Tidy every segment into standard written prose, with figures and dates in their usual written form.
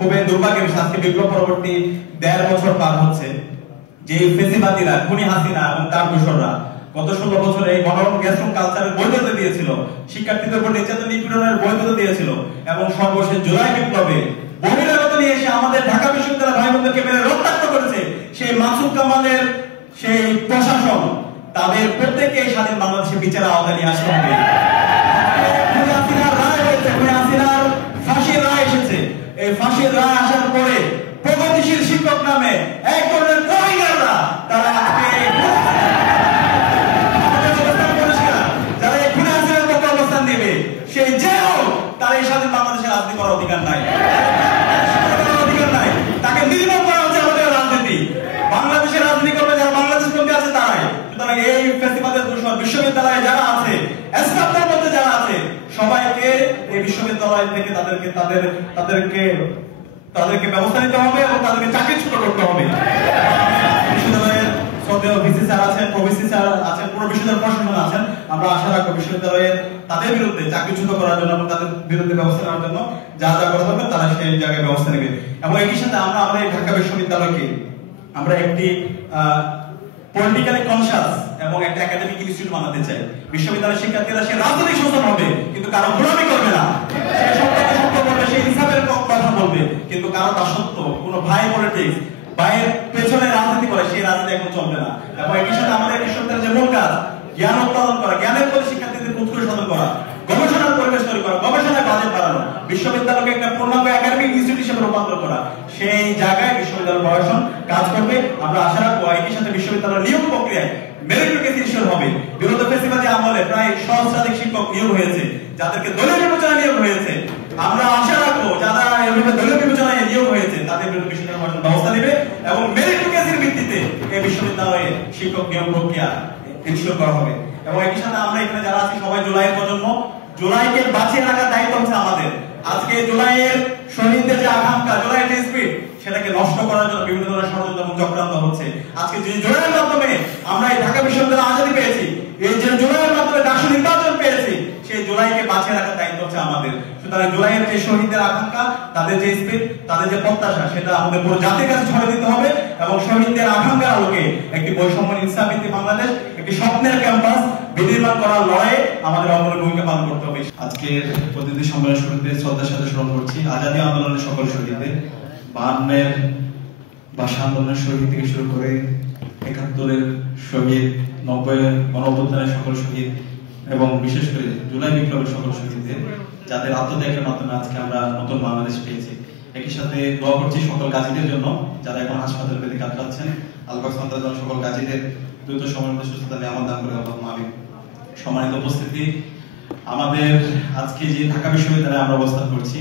খুবই দুর্ভাগ্যের বিষয়, আজকে বিপ্লব পরবর্তী 1.5 বছর পার হচ্ছে, যে ফেসিবাদীরা, খুনি হাসিনা এবং তার দোসররা গত 16 বছরে এই গণরুম গ্যাসরুম কালচারের বৈধতা দিয়েছিল, শিক্ষার্থীদের উপর নির্যাতন নিপীড়নের বৈধতা দিয়েছিল, এবং সর্বশেষ জুলাই বিপ্লবে বহিরাগত নিয়ে এসে আমাদের ঢাকা বিশ্ববিদ্যালয়ের ভাই বোনদেরকে মেরে রক্তাক্ত করেছে সেই মাসুদ কামালের সেই প্রশাসন, তাদের প্রত্যেককে স্বাধীন বাংলাদেশের বিচারের আওতায় নিয়ে আসতে হবে। ফাঁসির রায় এসেছে, এই ফাঁসির রায় আসার পরে প্রগতিশীল শিক্ষক নামে এক ধরনের কমিনাররা তারা আজকে যারা এই খুনে হাসিনার পক্ষে অবস্থান নেবে, সেই যে হোক তারা এই স্বাধীন বাংলাদেশের রাজনীতি করার অধিকার নাই, তাকে নির্মূল করা হচ্ছে আমাদের রাজনীতি। বাংলাদেশের রাজনীতি করবে যারা বাংলাদেশ পন্থী আছে তারাই। সুতরাং এই ফেস্টিভালের বিশ্ববিদ্যালয়ে যারা আছে, স্টাফদের মধ্যে যারা আছে, সবাইকে এই বিশ্ববিদ্যালয় থেকে তাদেরকে ব্যবস্থা নিতে হবে এবং তাদেরকে চাকরিচ্যুত করতে হবে। বিশ্ববিদ্যালয়ের শ্রদ্ধেয় ভিসি স্যার আছেন, প্রভিসি স্যার আছেন, পুরো বিশ্ববিদ্যালয় প্রশাসন আছেন, আমরা আশা রাখবো বিশ্ববিদ্যালয়ের তাদের বিরুদ্ধে চাকরিচ্যুত করার জন্য এবং তাদের বিরুদ্ধে ব্যবস্থা নেওয়ার জন্য যা যা করা দরকার তারা সেই জায়গায় ব্যবস্থা নেবে। এবং একই সাথে আমরা আমাদের ঢাকা বিশ্ববিদ্যালয়কে আমরা একটি পলিটিক্যালি কনসিয়াস এবং একটা একাডেমিক ইনস্টিটিউট বানাতে চাই। বিশ্ববিদ্যালয়ের শিক্ষার্থীরা সে রাজনৈতিক সচেতন হবে, কিন্তু কারো গোলামি করবে না, সে সত্য বলবে, সে ইনসাফের কথা বলবে, কিন্তু কারো দাসত্ব, কোনো ভাই পলিটিক্স, ভাইয়ের পেছনে রাজনীতি করে সেই রাজনীতি এখন চলবে না। এবং একই সাথে আমাদের বিশ্ববিদ্যালয়ের যে মূল কাজ, জ্ঞান উৎপাদন করা, জ্ঞানের প্রতি শিক্ষার্থীদের উৎকর্ষ সাধন করা, গবেষণার পরিবেশ তৈরি করা, গবেষণায় বাজেট বাড়ানো, বিশ্ববিদ্যালয়কে একটা পূর্ণাঙ্গ একাডেমিক ইনস্টিটিউট হিসেবে রূপান্তর করা, সেই জায়গায় বিশ্ববিদ্যালয় প্রশাসন কাজ করবে। আমরা আশা রাখবো একই সাথে বিশ্ববিদ্যালয়ের নিয়োগ প্রক্রিয়ায় মেরিটোরিয়াস হবে। বিগত ফেসিবাদী আমলে প্রায় সহস্রাধিক শিক্ষক নিয়োগ হয়েছে, যাদেরকে দলীয় বিবেচনায় নিয়োগ হয়েছে। আমরা আশা রাখবো যারা দলীয় বিবেচনায় নিয়োগ হয়েছে তাদের বিরুদ্ধে বিশ্ববিদ্যালয় প্রশাসন ব্যবস্থা নেবে এবং মেরিটোরিয়াসের ভিত্তিতে এই বিশ্ববিদ্যালয়ে শিক্ষক নিয়োগ প্রক্রিয়া ইনশিওর করা হবে। এবং একই সাথে আমরা এখানে যারা আছি সবাই জুলাইয়ের প্রজন্ম, জুলাইকে বাঁচিয়ে রাখার দায়িত্ব হচ্ছে আমাদের। আজকে জুলাইয়ের শহীদদের যে আকাঙ্ক্ষা, জুলাইয়ের যে স্পিরিট, সেটাকে নষ্ট করার জন্য বিভিন্ন ধরনের ষড়যন্ত্র এবং চক্রান্ত হচ্ছে। আজকে যে জুলাইয়ের মাধ্যমে আমরা এই ঢাকা বিশ্ববিদ্যালয়ে আজাদী পেয়েছি, এই যে জুলাইয়ের মাধ্যমে ডাকসু নির্বাচন পেয়েছি, সেই জুলাইকে বাঁচিয়ে রাখার দায়িত্ব হচ্ছে আমাদের। সুতরাং জুলাইয়ের যে শহীদদের আকাঙ্ক্ষা, তাদের যে স্পিরিট, তাদের যে প্রত্যাশা, সেটা আমাদের পুরো জাতির কাছে ছড়িয়ে দিতে হবে এবং শহীদদের আকাঙ্ক্ষার আলোকে একটি বৈষম্য ইনসাফভিত্তিক বাংলাদেশ, একটি স্বপ্নের ক্যাম্পাস বিনির্মাণ করার লড়াইয়ে আমাদের অগ্রণী ভূমিকা পালন করতে হবে। আজকের প্রতিনিধি সম্মেলনের শুরুতে শ্রদ্ধার সাথে স্মরণ করছি আজাদী আন্দোলনের সকল শহীদদের, 52-এর ভাষা আন্দোলনের শহীদ থেকে শুরু করে 71-এর শহীদ, 90-এর গণঅভ্যুত্থানের সকল শহীদ এবং বিশেষ করে জুলাই বিপ্লবের সকল শহীদদের, যাদের আত্মত্যাগের মাধ্যমে আজকে আমরা নতুন বাংলাদেশ পেয়েছি। একই সাথে দোয়া করছি সকল গাজীদের জন্য যারা এখন হাসপাতালে বেঁধে কাতরাচ্ছেন। আল্লাহ সন্তান সকল গাজীদের দ্রুত সময়ের মধ্যে সুস্থতা নিয়ামত দান করে আল্লাহুম্মা আমিন। সম্মানিত উপস্থিতি, আমাদের আজকে যে ঢাকা বিশ্ববিদ্যালয়ে আমরা অবস্থান করছি,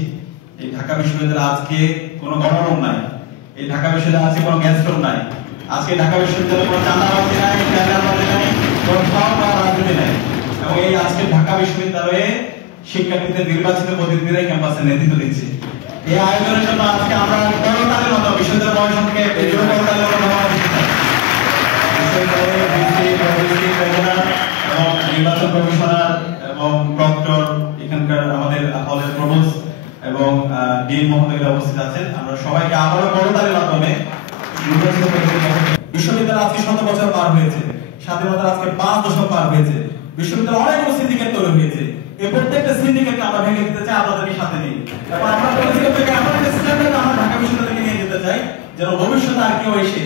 এই ঢাকা বিশ্ববিদ্যালয়ে আজকে কোনো গণরুম নাই, এই ঢাকা বিশ্ববিদ্যালয়ে আজকে কোনো গ্যাস রুম নাই, আজকে ঢাকা বিশ্ববিদ্যালয়ে কোনো চাঁদাবাজি নাই, টেন্ডারবাজি নাই, কোনো খাওয়া রাজনীতি নাই। এবং এই আজকে ঢাকা বিশ্ববিদ্যালয়ে শিক্ষার্থীদের নির্বাচিত প্রতিনিধিরাই ক্যাম্পাসে নেতৃত্ব দিচ্ছে। এই আয়োজনের জন্য আজকে আমরা করতালির মতো বিশ্ববিদ্যালয় প্রশাসনকে এবং নির্বাচন কমিশনার এবং প্রক্টর, এখানকার আমাদের হলের প্রভোস্ট এবং ডিন মহোদয়রা উপস্থিত আছেন, আমরা সবাইকে আবারও করতালির মাধ্যমে বিশ্ববিদ্যালয় আজকে 100 বছর পার হয়েছে, স্বাধীনতার আজকে 5 দশক পার হয়েছে, বিশ্ববিদ্যালয় অনেকগুলো সিন্ডিকেট তৈরি হয়েছে। এই প্রত্যেকটা সিন্ডিকেটকে আমরা ভেঙে দিতে চাই আপনাদেরকে সাথে নিয়ে, এবং আমরা আমরা ঢাকা বিশ্ববিদ্যালয়কে নিয়ে যেতে চাই যেন ভবিষ্যতে আর কেউ এসে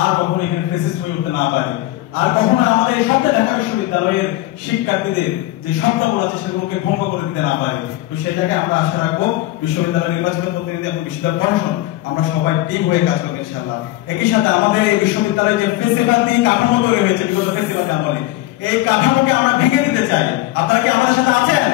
আর কখনো এখানে ফেসিস্ট হয়ে উঠতে না পারে, আর কখনো আমাদের এই সবটা ঢাকা বিশ্ববিদ্যালয়ের শিক্ষার্থীদের যে স্বপ্নগুলো আছে সেগুলোকে ভঙ্গ করে দিতে না পারে। তো সেই জায়গায় আমরা আশা রাখবো বিশ্ববিদ্যালয়ের নির্বাচিত প্রতিনিধি এবং বিশ্ববিদ্যালয় প্রশাসন আমরা সবাই টিম হয়ে কাজ করবো ইনশাআল্লাহ। একই সাথে আমাদের এই বিশ্ববিদ্যালয়ে যে ফেসিবাদী কাঠামো তৈরি হয়েছে বিগত ফেসিবাদী আমলে, এই কাঠামোকে আমরা ভেঙে দিতে চাই। আপনারা কি আমাদের সাথে আছেন?